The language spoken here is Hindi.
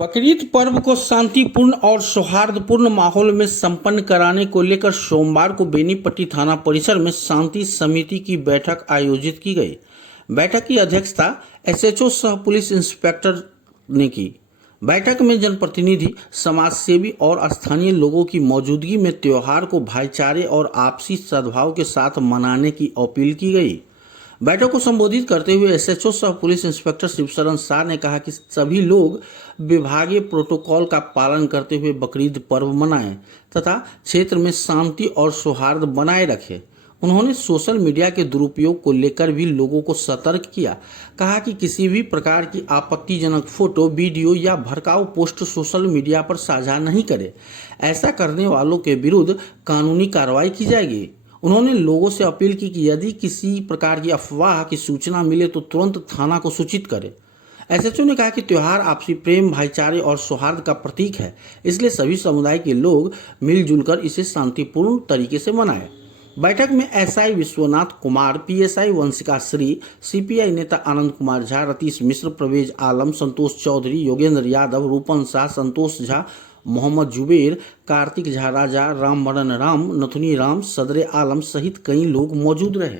बकरीद पर्व को शांतिपूर्ण और सौहार्दपूर्ण माहौल में संपन्न कराने को लेकर सोमवार को बेनीपट्टी थाना परिसर में शांति समिति की बैठक आयोजित की गई। बैठक की अध्यक्षता एसएचओ सह पुलिस इंस्पेक्टर ने की। बैठक में जनप्रतिनिधि, समाजसेवी और स्थानीय लोगों की मौजूदगी में त्योहार को भाईचारे और आपसी सद्भाव के साथ मनाने की अपील की गई। बैठक को संबोधित करते हुए एसएचओ सह पुलिस इंस्पेक्टर शिवशरण शाह ने कहा कि सभी लोग विभागीय प्रोटोकॉल का पालन करते हुए बकरीद पर्व मनाएं तथा क्षेत्र में शांति और सौहार्द बनाए रखें। उन्होंने सोशल मीडिया के दुरुपयोग को लेकर भी लोगों को सतर्क किया। कहा कि किसी भी प्रकार की आपत्तिजनक फोटो, वीडियो या भड़काऊ पोस्ट सोशल मीडिया पर साझा नहीं करें। ऐसा करने वालों के विरुद्ध कानूनी कार्रवाई की जाएगी। उन्होंने लोगों से अपील की कि यदि किसी प्रकार की अफवाह की सूचना मिले तो तुरंत थाना को सूचित करें। एसएचओ ने कहा कि त्योहार आपसी प्रेम, भाईचारे और सौहार्द का प्रतीक है, इसलिए सभी समुदाय के लोग मिलजुल कर इसे शांतिपूर्ण तरीके से मनाएं। बैठक में SI Vishwanath Kumar, PSI Vanshika Shri, CPI नेता आनंद कुमार झा, रतीश मिश्र, प्रवेज आलम, संतोष चौधरी, योगेंद्र यादव, रूपन शाह, संतोष झा, मोहम्मद जुबेर, कार्तिक झा, राजा राम, मरण राम, नथुनी राम, सदरे आलम सहित कई लोग मौजूद रहे।